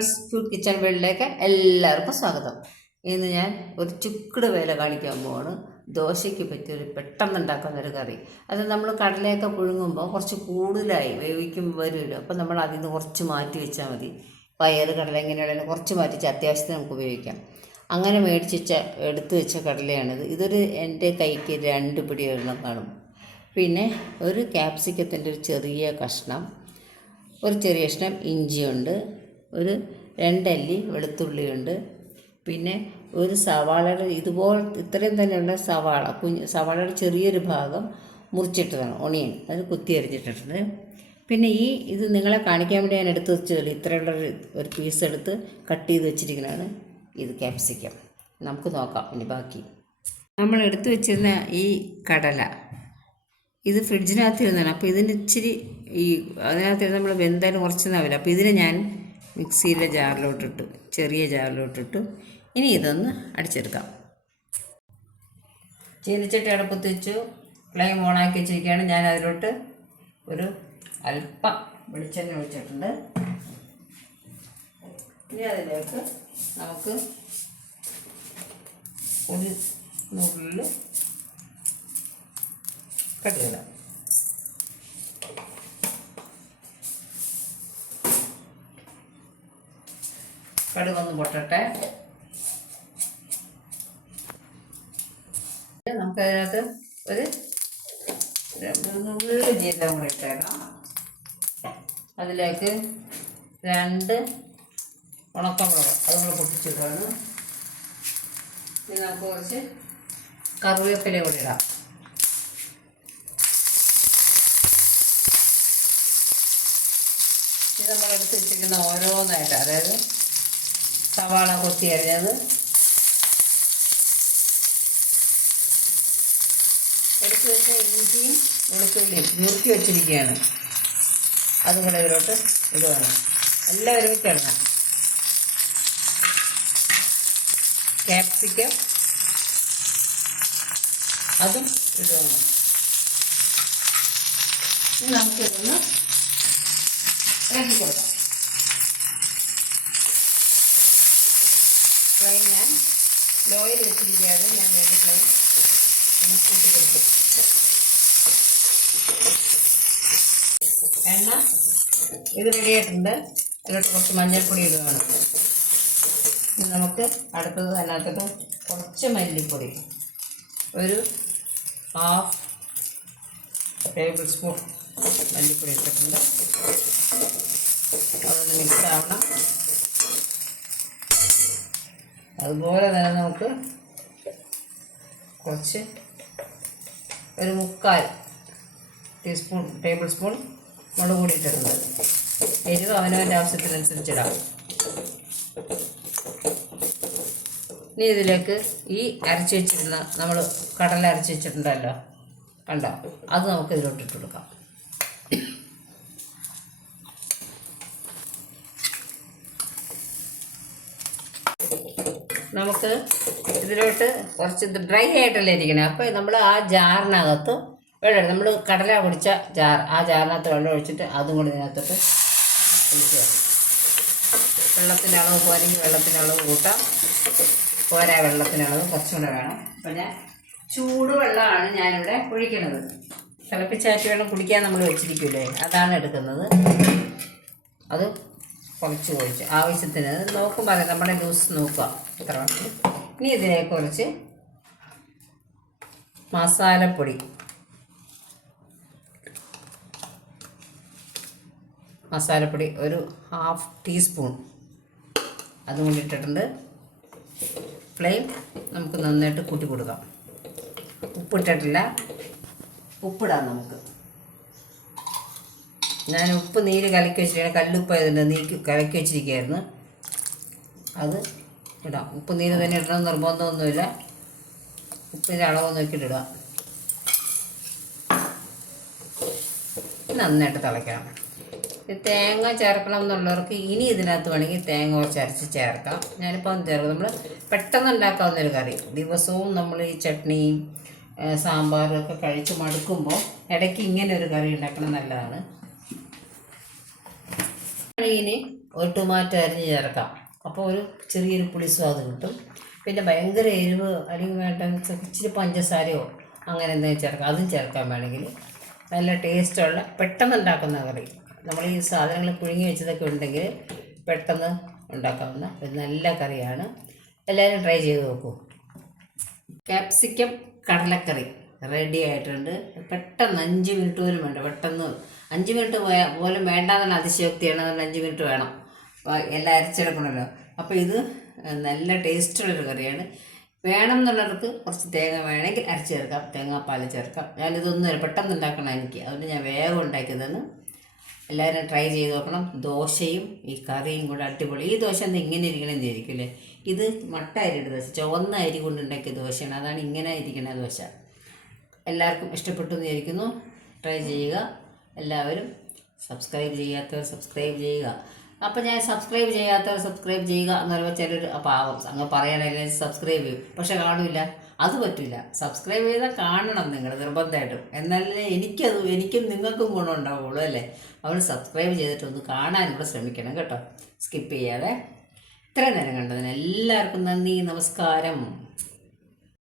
Cute kitchen വേൾഡിലേക്ക് എല്ലാവർക്കും സ്വാഗതം. ഇന്ന് ഞാൻ ഒരു ചുക്കിട് വേല കാണിക്കാൻ പോവാണ്. ദോശയ്ക്ക് പറ്റിയൊരു പെട്ടെന്ന് ഉണ്ടാക്കുന്ന ഒരു കറി. അത് നമ്മൾ കടലയൊക്കെ പുഴുങ്ങുമ്പോൾ കുറച്ച് കൂടുതലായി വേവിക്കുമ്പോൾ വരുമല്ലോ. അപ്പം നമ്മൾ അതിൽ നിന്ന് കുറച്ച് മാറ്റി വെച്ചാൽ മതി. പയർ കടല ഇങ്ങനെയുള്ള കുറച്ച് മാറ്റി വെച്ചാൽ അത്യാവശ്യത്തിന് നമുക്ക് ഉപയോഗിക്കാം. അങ്ങനെ മേടിച്ച് എടുത്ത് വെച്ച കടലയാണിത്. ഇതൊരു എന്റെ കൈക്ക് രണ്ട് പിടി വെള്ളം കാണും. പിന്നെ ഒരു ക്യാപ്സിക്കത്തിന്റെ ഒരു ചെറിയ കഷ്ണം. ഒരു ചെറിയ കഷ്ണം ഇഞ്ചിയുണ്ട്. ഒരു രണ്ടല്ലി വെളുത്തുള്ളിയുണ്ട്. പിന്നെ ഒരു സവാളയുടെ ഇതുപോലെ ഇത്രയും തന്നെയുള്ള സവാള കുഞ്ഞ് സവാളയുടെ ചെറിയൊരു ഭാഗം മുറിച്ചിട്ടതാണ് ഒണിയൻ. അത് കുത്തി അരിഞ്ഞിട്ടിട്ടുണ്ട്. പിന്നെ ഈ ഇത് നിങ്ങളെ കാണിക്കാൻ വേണ്ടി ഞാൻ എടുത്ത് വെച്ചതല്ല ഇത്രയുള്ള ഒരു പീസ് എടുത്ത് കട്ട് ചെയ്ത് വെച്ചിരിക്കുന്നതാണ് ഇത് ക്യാപ്സിക്കം നമുക്ക് നോക്കാം ഇനി ബാക്കി. നമ്മൾ എടുത്തു വെച്ചിരുന്ന ഈ കടല ഇത് ഫ്രിഡ്ജിനകത്ത് ഇരുന്നതാണ് അപ്പോൾ ഇതിന് ഇച്ചിരി ഈ അതിനകത്ത് നമ്മൾ വെന്തായാലും കുറച്ചൊന്നാവില്ല അപ്പോൾ ഇതിനെ ഞാൻ മിക്സിയിലെ ജാറിലോട്ടിട്ട് ചെറിയ ജാറിലോട്ടിട്ട് ഇനി ഇതൊന്ന് അടിച്ചെടുക്കാം. ചീനിച്ചട്ടി അടുപ്പത്ത് വെച്ചു ഫ്ലെയിം ഓണാക്കി വെച്ചിരിക്കുകയാണ്. ഞാൻ അതിലോട്ട് ഒരു അല്പം വെളിച്ചെണ്ണ ഒഴിച്ചിട്ടുണ്ട്. ഇനി അതിലേക്ക് നമുക്ക് ഒരു നുള്ളിൽ കടുകിടാം കടുകൊന്ന് പൊട്ടട്ടെ. നമുക്കതിനകത്ത് ഒരു നുള്ളി ജീരകം കൂടെ ഇട്ടേക്കാം. അതിലേക്ക് രണ്ട് ഉണക്കമുളക് അതും കൂടെ പൊട്ടിച്ചിട്ടാണ് ഇനി നമുക്ക് കുറച്ച് കറിവേപ്പില കൂടി ഇടാം. ഇത് നമ്മളെടുത്ത് വെച്ചിരിക്കുന്ന ഓരോന്നായിട്ട് അതായത് സവാള കൊത്തി അരിഞ്ഞത്. എടുത്തു വെച്ച ഇഞ്ചിയും വെളുത്തുള്ളിയും നുറുക്കി വെച്ചിരിക്കുകയാണ്. അതും കൂടെ ഇതിലോട്ട് ഇടുകയാണ് എല്ലാം ഒരുമിച്ച് ഇടണം ക്യാപ്സിക്കം. അതും ഇടുകയാണ് ഇനി നമുക്കിതൊന്ന് ഇറക്കി കൊടുക്കാം. ഫ്ലെയിം ഞാൻ ലോയിൽ വെച്ചിരിക്കാതെ ഞാൻ വേണ്ട ഫ്ലൈ ഒന്ന് കൂട്ടി കൊടുക്കും എണ്ണ ഇത് റെഡിയായിട്ടുണ്ട് ഇതിലോട്ട് കുറച്ച് മഞ്ഞൾപ്പൊടി ഇടുകയാണ് നമുക്ക് അടുത്തത് അതിനകത്തോട്ട് കുറച്ച് മല്ലിപ്പൊടി. ഒരു ഹാഫ് ടേബിൾ സ്പൂൺ മല്ലിപ്പൊടി ഇട്ടിട്ടുണ്ട്. അതൊന്ന് മിക്സ് ആവണം. അതുപോലെ തന്നെ നമുക്ക് കുറച്ച് ഒരു മുക്കാൽ ടീസ്പൂൺ ടേബിൾ സ്പൂൺ മുളക് പൊടി എരിവ് അവനവന്റെ ആവശ്യത്തിനനുസരിച്ചിടാം. ഇനി ഇതിലേക്ക് ഈ അരച്ച് വെച്ചിരുന്ന നമ്മൾ കടല അരച്ച് വെച്ചിട്ടുണ്ടല്ലോ കണ്ടോ? അത് നമുക്ക് ഇതിലോട്ടിട്ട് കൊടുക്കാം. നമുക്ക് ഇതിലോട്ട് കുറച്ച് ഡ്രൈ ആയിട്ടല്ലേ ഇരിക്കണേ. അപ്പോൾ നമ്മൾ ആ ജാറിനകത്ത് വെള്ളം നമ്മൾ കടല കുടിച്ച ജാർ ആ ജാറിനകത്ത് വെള്ളം ഒഴിച്ചിട്ട് അതും കൂടി ഇതിനകത്തോട്ട് വെള്ളത്തിന്റെ അളവ് പോരെങ്കിൽ വെള്ളത്തിന്റെ അളവ് കൂട്ടാം. പോരാ വെള്ളത്തിന്റെ അളവ് കുറച്ചും കൂടെ വേണം. അപ്പോൾ ഞാൻ ചൂടുവെള്ളമാണ് ഞാനിവിടെ ഒഴിക്കുന്നത് തിളപ്പിച്ചാറ്റി വെള്ളം കുടിക്കാൻ നമ്മൾ വെച്ചിരിക്കില്ലേ അതാണ് എടുക്കുന്നത്. അത് കുറച്ച് കുഴിച്ച് ആവശ്യത്തിന്. നോക്കുമ്പോൾ നമ്മുടെ ജ്യൂസ് നോക്കുക. ഇത്ര. ഇനി ഇതിനെ കുറച്ച് മസാലപ്പൊടി. മസാലപ്പൊടി ഒരു ഹാഫ് ടീസ്പൂൺ അതും കൂടി ഇട്ടിട്ടുണ്ട്. ഫ്ലെയിം നമുക്ക് നന്നായിട്ട് കൂട്ടി കൊടുക്കാം. ഉപ്പിട്ടിട്ടില്ല. ഉപ്പിടാം നമുക്ക്. ഞാൻ ഉപ്പ് നീര് കലക്കി വെച്ചിരിക്കുകയാണ്. കല്ലുപ്പ് ആയതുകൊണ്ട് നീക്കി കലക്കി വെച്ചിരിക്കുകയായിരുന്നു. അത് ഇടാം. ഉപ്പ് നീര് തന്നെ ഇടണം. നിർബന്ധമൊന്നുമില്ല. ഉപ്പിന്റെ അളവ് നോക്കിയിട്ട് ഇടാം. നന്നായിട്ട് തിളയ്ക്കണം. തേങ്ങ ചേർക്കണം എന്നുള്ളവർക്ക് ഇനി ഇതിനകത്ത് വേണമെങ്കിൽ തേങ്ങ കുറച്ച് അരച്ച് ചേർക്കാം. ഞാനിപ്പോൾ ചേർക്കും നമ്മൾ പെട്ടെന്ന് ഉണ്ടാക്കാവുന്ന ഒരു കറി. ദിവസവും നമ്മൾ ഈ ചട്നിയും സാമ്പാറും ഒക്കെ കഴിച്ച് മടുക്കുമ്പോൾ ഇടയ്ക്ക് ഇങ്ങനെ ഒരു കറി ഉണ്ടാക്കണം നല്ലതാണ്. ഇനി ഒരു ടൊമാറ്റോ അരിഞ്ഞ് ചേർക്കാം. അപ്പോൾ ഒരു ചെറിയൊരു പുളി സ്വാദ് കിട്ടും. പിന്നെ ഭയങ്കര എരിവ് അല്ലെങ്കിൽ വേണ്ട ഇച്ചിരി പഞ്ചസാരയോ അങ്ങനെ എന്തെങ്കിലും ചേർക്കാം. അതും ചേർക്കാൻ വേണമെങ്കിൽ നല്ല ടേസ്റ്റുള്ള പെട്ടെന്ന് ഉണ്ടാക്കുന്ന കറി. നമ്മൾ ഈ സാധനങ്ങൾ പുഴുങ്ങി വെച്ചതൊക്കെ ഉണ്ടെങ്കിൽ പെട്ടെന്ന് ഉണ്ടാക്കാവുന്ന ഒരു നല്ല കറിയാണ്. എല്ലാവരും ട്രൈ ചെയ്ത് നോക്കൂ. ക്യാപ്സിക്കം കടലക്കറി റെഡി ആയിട്ടുണ്ട്. പെട്ടെന്ന് അഞ്ച് മിനിറ്റ് പോലും വേണ്ട. പെട്ടെന്ന് അഞ്ച് മിനിറ്റ് പോയാൽ പോലും വേണ്ടാന്നുള്ള അതിശയോക്തിയാണ് അതുകൊണ്ട് അഞ്ച് മിനിറ്റ് വേണം. അപ്പോൾ എല്ലാം അരച്ചെടുക്കണമല്ലോ. അപ്പോൾ ഇത് നല്ല ടേസ്റ്റുള്ളൊരു കറിയാണ്. വേണം എന്നുള്ളവർക്ക് കുറച്ച് തേങ്ങ വേണമെങ്കിൽ അരച്ച് ചേർക്കാം. തേങ്ങാപ്പാൽ ചേർക്കാം. ഞാനിതൊന്നും പെട്ടെന്ന് ഉണ്ടാക്കണം എനിക്ക്. അതുകൊണ്ട് ഞാൻ വേഗം ഉണ്ടാക്കിയതെന്ന് എല്ലാവരും ട്രൈ ചെയ്ത് നോക്കണം. ദോശയും ഈ കറിയും കൂടെ അടിപൊളി. ഈ ദോശ എന്താ ഇങ്ങനെ ഇരിക്കണമെന്ന് അല്ലേ ഇത് മട്ട അരിയുടെ ദോശ. ചുവന്ന അരി കൊണ്ടുണ്ടാക്കിയ ദോശയാണ്. അതാണ് ഇങ്ങനെ ഇരിക്കുന്ന ദോശ. എല്ലാവർക്കും ഇഷ്ടപ്പെട്ടു എന്ന് വിചാരിക്കുന്നു. ട്രൈ ചെയ്യുക. എല്ലാവരും സബ്സ്ക്രൈബ് ചെയ്യാത്തവർ സബ്സ്ക്രൈബ് ചെയ്യുക. അപ്പം ഞാൻ സബ്സ്ക്രൈബ് ചെയ്യാത്തവർ സബ്സ്ക്രൈബ് ചെയ്യുക എന്ന് പറയുമ്പോൾ ചിലർ പാവം അങ്ങ് പറയണല്ലേ സബ്സ്ക്രൈബ് ചെയ്യും. പക്ഷെ കാണില്ല. അത് പറ്റില്ല സബ്സ്ക്രൈബ് ചെയ്താൽ കാണണം നിങ്ങൾ നിർബന്ധമായിട്ടും. എന്നാലേ എനിക്കത് എനിക്കും നിങ്ങൾക്കും ഗുണമുണ്ടാവുള്ളൂ അല്ലേ? അവൾ സബ്സ്ക്രൈബ് ചെയ്തിട്ട് ഒന്ന് കാണാൻ കൂടെ ശ്രമിക്കണം കേട്ടോ. സ്കിപ്പ് ചെയ്യാതെ. ഇത്രയും നേരം കണ്ടതിന് എല്ലാവർക്കും നന്ദി നമസ്കാരം.